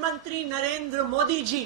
प्रधानमंत्री नरेंद्र मोदी जी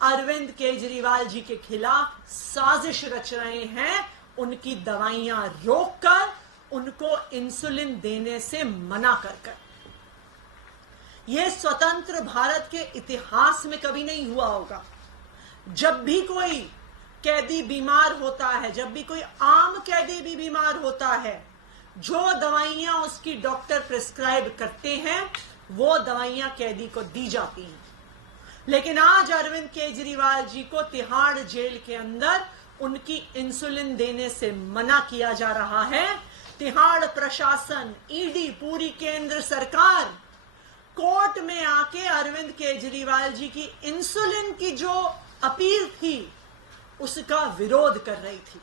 अरविंद केजरीवाल जी के खिलाफ साजिश रच रहे हैं, उनकी दवाइयां रोककर उनको इंसुलिन देने से मना कर कर। यह स्वतंत्र भारत के इतिहास में कभी नहीं हुआ होगा। जब भी कोई कैदी बीमार होता है, जब भी कोई आम कैदी भी बीमार होता है, जो दवाइयां उसकी डॉक्टर प्रिस्क्राइब करते हैं वो दवाइयां कैदी को दी जाती हैं। लेकिन आज अरविंद केजरीवाल जी को तिहाड़ जेल के अंदर उनकी इंसुलिन देने से मना किया जा रहा है। तिहाड़ प्रशासन, ईडी, पूरी केंद्र सरकार कोर्ट में आके अरविंद केजरीवाल जी की इंसुलिन की जो अपील थी उसका विरोध कर रही थी।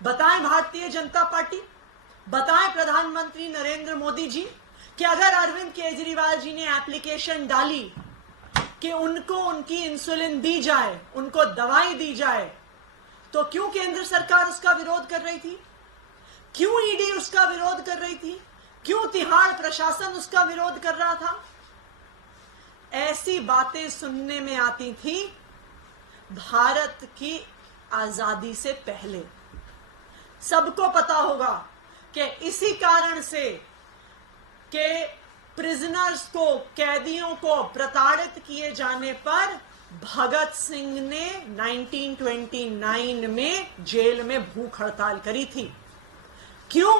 बताएं भारतीय जनता पार्टी, बताएं प्रधानमंत्री नरेंद्र मोदी जी कि अगर अरविंद केजरीवाल जी ने एप्लीकेशन डाली कि उनको उनकी इंसुलिन दी जाए, उनको दवाई दी जाए, तो क्यों केंद्र सरकार उसका विरोध कर रही थी? क्यों ईडी उसका विरोध कर रही थी? क्यों तिहाड़ प्रशासन उसका विरोध कर रहा था? ऐसी बातें सुनने में आती थी भारत की आजादी से पहले। सबको पता होगा कि इसी कारण से कि प्रिजनर्स को, कैदियों को प्रताड़ित किए जाने पर भगत सिंह ने 1929 में जेल में भूख हड़ताल करी थी। क्यों?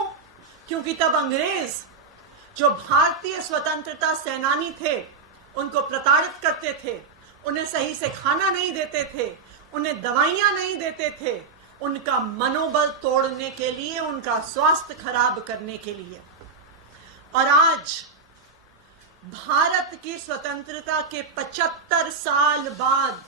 क्योंकि तब अंग्रेज जो भारतीय स्वतंत्रता सेनानी थे उनको प्रताड़ित करते थे, उन्हें सही से खाना नहीं देते थे, उन्हें दवाइयां नहीं देते थे, उनका मनोबल तोड़ने के लिए, उनका स्वास्थ्य खराब करने के लिए। और आज भारत की स्वतंत्रता के 75 साल बाद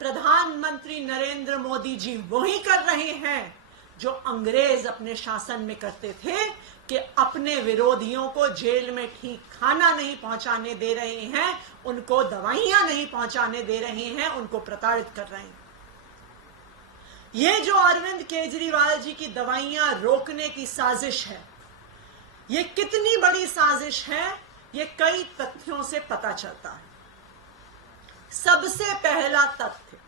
प्रधानमंत्री नरेंद्र मोदी जी वही कर रहे हैं जो अंग्रेज अपने शासन में करते थे कि अपने विरोधियों को जेल में ठीक खाना नहीं पहुंचाने दे रहे हैं, उनको दवाइयां नहीं पहुंचाने दे रहे हैं, उनको प्रताड़ित कर रहे हैं। ये जो अरविंद केजरीवाल जी की दवाइयां रोकने की साजिश है, ये कितनी बड़ी साजिश है, ये कई तथ्यों से पता चलता है। सबसे पहला तथ्य,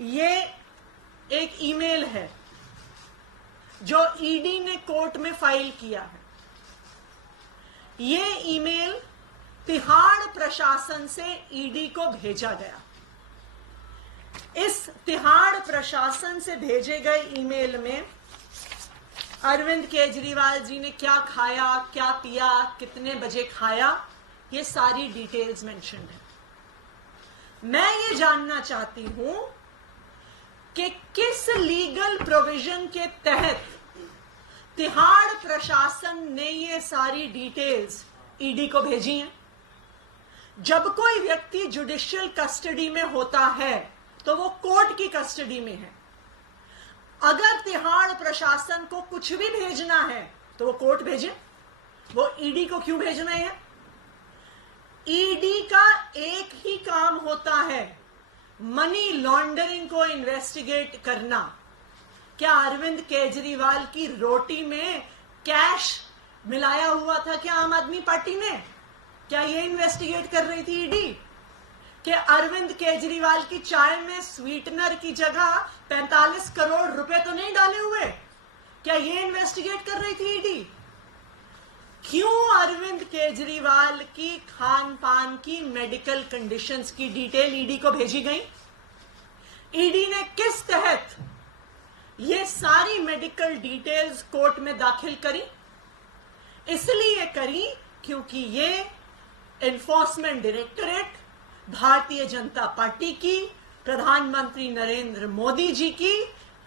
ये एक ईमेल है जो ईडी ने कोर्ट में फाइल किया है। ये ईमेल तिहाड़ प्रशासन से ईडी को भेजा गया। इस तिहाड़ प्रशासन से भेजे गए ईमेल में अरविंद केजरीवाल जी ने क्या खाया, क्या पिया, कितने बजे खाया, ये सारी डिटेल्स मेंशन है। मैं ये जानना चाहती हूं कि किस लीगल प्रोविजन के तहत तिहाड़ प्रशासन ने ये सारी डिटेल्स ईडी को भेजी हैं। जब कोई व्यक्ति जुडिशियल कस्टडी में होता है तो वो कोर्ट की कस्टडी में है। अगर तिहाड़ प्रशासन को कुछ भी भेजना है तो वो कोर्ट भेजे, वो ईडी को क्यों भेज रहे हैं? ईडी का एक ही काम होता है, मनी लॉन्ड्रिंग को इन्वेस्टिगेट करना। क्या अरविंद केजरीवाल की रोटी में कैश मिलाया हुआ था क्या आम आदमी पार्टी ने? क्या ये इन्वेस्टिगेट कर रही थी ईडी? कि अरविंद केजरीवाल की चाय में स्वीटनर की जगह 45 करोड़ रुपए तो नहीं डाले हुए? क्या ये इन्वेस्टिगेट कर रही थी ईडी? क्यों अरविंद केजरीवाल की खान पान की मेडिकल कंडीशंस की डिटेल ईडी को भेजी गई? ईडी ने किस तहत ये सारी मेडिकल डिटेल्स कोर्ट में दाखिल करी? इसलिए करी क्योंकि ये enforcement directorate Bharatiya Janata party की, प्रधानमंत्री नरेंद्र मोदी जी की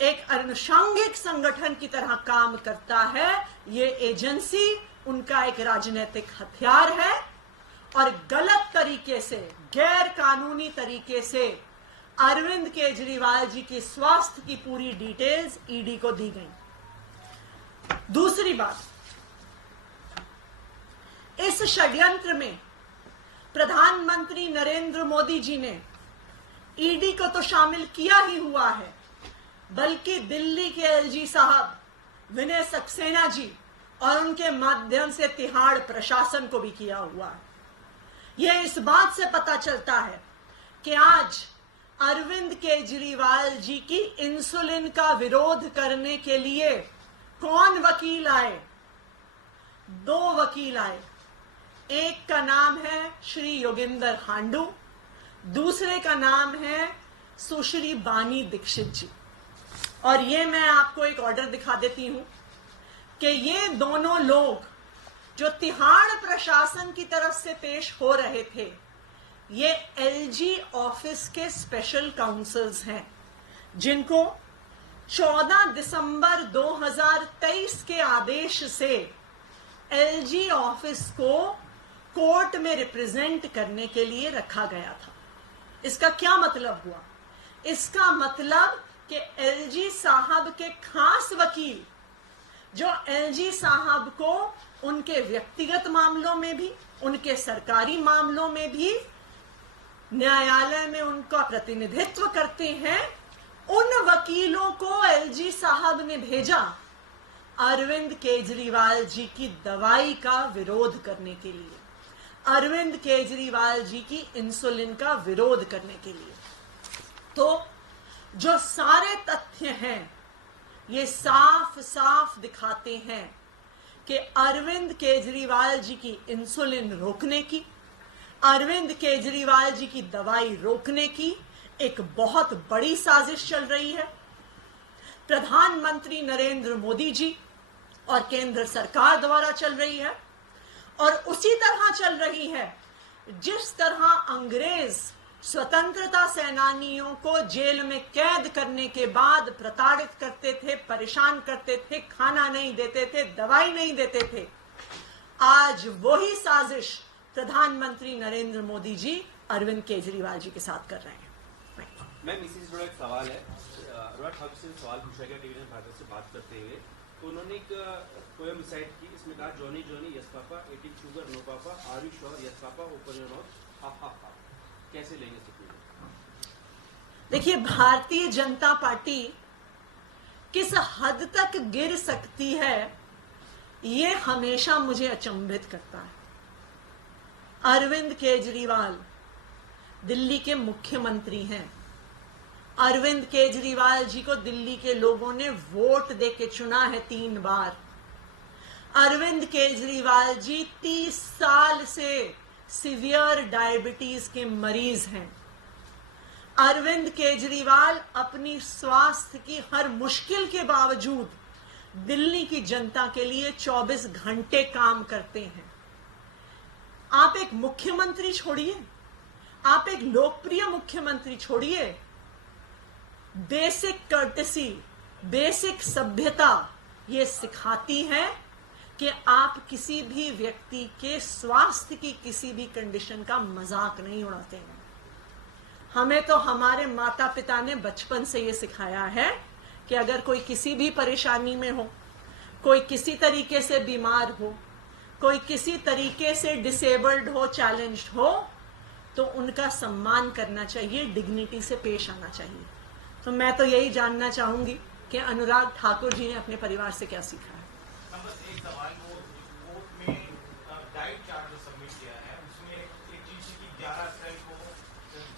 एक अनुषंगिक संगठन की तरह काम करता है। ये एजेंसी उनका एक राजनीतिक हथियार है और गलत तरीके से, गैर कानूनी तरीके से अरविंद केजरीवाल जी के स्वास्थ्य की पूरी डिटेल्स ईडी को दी गई। दूसरी बात, इस षड्यंत्र में प्रधानमंत्री नरेंद्र मोदी जी ने ईडी को तो शामिल किया ही हुआ है, बल्कि दिल्ली के एलजी साहब विनय सक्सेना जी, और उनके माध्यम से तिहाड़ प्रशासन को भी किया हुआ है। यह इस बात से पता चलता है कि आज अरविंद केजरीवाल जी की इंसुलिन का विरोध करने के लिए कौन वकील आए? 2 वकील आए। एक का नाम है श्री योगेंद्र हांडू, दूसरे का नाम है सुश्री बानी दीक्षित जी। और ये मैं आपको एक ऑर्डर दिखा देती हूं कि ये दोनों लोग जो तिहाड़ प्रशासन की तरफ से पेश हो रहे थे, ये एलजी ऑफिस के स्पेशल काउंसल्स हैं, जिनको 14 दिसंबर 2023 के आदेश से एलजी ऑफिस को कोर्ट में रिप्रेजेंट करने के लिए रखा गया था। इसका क्या मतलब हुआ? इसका मतलब कि एलजी साहब के खास वकील, जो एलजी साहब को उनके व्यक्तिगत मामलों में भी, उनके सरकारी मामलों में भी न्यायालय में उनका प्रतिनिधित्व करते हैं, उन वकीलों को एलजी साहब ने भेजा अरविंद केजरीवाल जी की दवाई का विरोध करने के लिए, अरविंद केजरीवाल जी की इंसुलिन का विरोध करने के लिए। तो जो सारे तथ्य हैं ये साफ साफ दिखाते हैं कि अरविंद केजरीवाल जी की इंसुलिन रोकने की, अरविंद केजरीवाल जी की दवाई रोकने की एक बहुत बड़ी साजिश चल रही है। प्रधानमंत्री नरेंद्र मोदी जी और केंद्र सरकार द्वारा चल रही है, और उसी तरह चल रही है जिस तरह अंग्रेज स्वतंत्रता सेनानियों को जेल में कैद करने के बाद प्रताड़ित करते थे, परेशान करते थे, खाना नहीं देते थे, दवाई नहीं देते थे। आज वही साजिश प्रधानमंत्री नरेंद्र मोदी जी अरविंद केजरीवाल जी के साथ कर रहे हैं। मैम, इसी से जुड़ा एक सवाल है। अनुराग ठाकुर से सवाल पूछा गया टीवी भारत से बात करते हुए, तो उन्होंने एक पोएम रिसाइट की, इसमें कहा Johnny Johnny yes papa, eating sugar no papa, are you sure yes papa, open your mouth हा हा हा। कैसे लेंगे इसको? देखिए, भारतीय जनता पार्टी किस हद तक गिर सकती है ये हमेशा मुझे अचंभित करता है। अरविंद केजरीवाल दिल्ली के मुख्यमंत्री हैं। अरविंद केजरीवाल जी को दिल्ली के लोगों ने वोट देके चुना है 3 बार। अरविंद केजरीवाल जी 30 साल से सीवियर डायबिटीज के मरीज हैं। अरविंद केजरीवाल अपनी स्वास्थ्य की हर मुश्किल के बावजूद दिल्ली की जनता के लिए 24 घंटे काम करते हैं। आप एक मुख्यमंत्री छोड़िए, आप एक लोकप्रिय मुख्यमंत्री छोड़िए, बेसिक कर्टेसी, बेसिक सभ्यता ये सिखाती है कि आप किसी भी व्यक्ति के स्वास्थ्य की किसी भी कंडीशन का मजाक नहीं उड़ाते हैं। हमें तो हमारे माता पिता ने बचपन से ये सिखाया है कि अगर कोई किसी भी परेशानी में हो, कोई किसी तरीके से बीमार हो, कोई किसी तरीके से डिसेबल्ड हो, चैलेंज्ड हो, तो उनका सम्मान करना चाहिए, डिग्निटी से पेश आना चाहिए। तो मैं तो यही जानना चाहूंगी कि अनुराग ठाकुर जी ने अपने परिवार से क्या सीखा है। एक सवाल, वो कोर्ट में डाइट चार्ट जो सबमिट किया है उसमें एक चीज की 11 अप्रैल को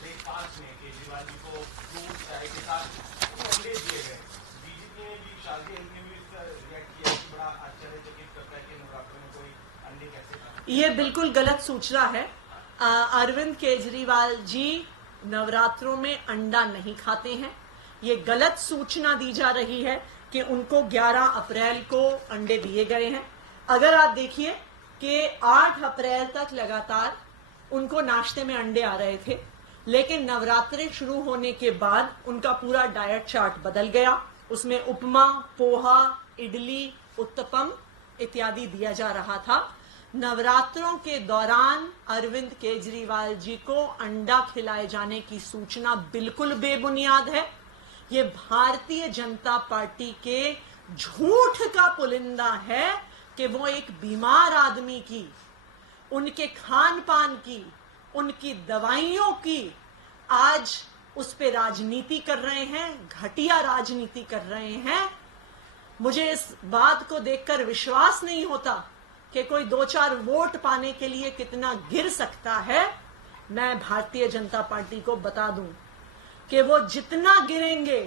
ब्रेकफास्ट में केजरीवाल जी को फ्रूट चाय के साथ अंडे दिए गए। बीजेपी ने भी, शादी ने भी इसका रिएक्ट किया कि बड़ा आश्चर्यचकित करता है कि नवरात्र में कोई अंडे कैसे खाते। ये बिल्कुल गलत सूचना है। अरविंद केजरीवाल जी नवरात्रों में अंडा नहीं खाते हैं। ये गलत सूचना दी जा रही है कि उनको 11 अप्रैल को अंडे दिए गए हैं। अगर आप देखिए कि 8 अप्रैल तक लगातार उनको नाश्ते में अंडे आ रहे थे, लेकिन नवरात्रि शुरू होने के बाद उनका पूरा डाइट चार्ट बदल गया। उसमें उपमा, पोहा, इडली, उत्तपम इत्यादि दिया जा रहा था। नवरात्रों के दौरान अरविंद केजरीवाल जी को अंडा खिलाए जाने की सूचना बिल्कुल बेबुनियाद है। ये भारतीय जनता पार्टी के झूठ का पुलिंदा है कि वो एक बीमार आदमी की, उनके खान पान की, उनकी दवाइयों की आज उस पे राजनीति कर रहे हैं, घटिया राजनीति कर रहे हैं। मुझे इस बात को देखकर विश्वास नहीं होता कि कोई 2-4 वोट पाने के लिए कितना गिर सकता है। मैं भारतीय जनता पार्टी को बता दूं कि वो जितना गिरेंगे,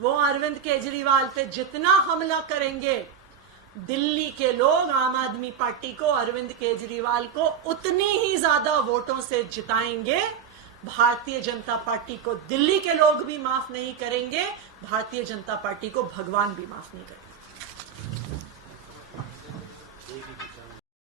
वो अरविंद केजरीवाल पे जितना हमला करेंगे, दिल्ली के लोग आम आदमी पार्टी को, अरविंद केजरीवाल को उतनी ही ज्यादा वोटों से जिताएंगे। भारतीय जनता पार्टी को दिल्ली के लोग भी माफ नहीं करेंगे, भारतीय जनता पार्टी को भगवान भी माफ नहीं करेंगे।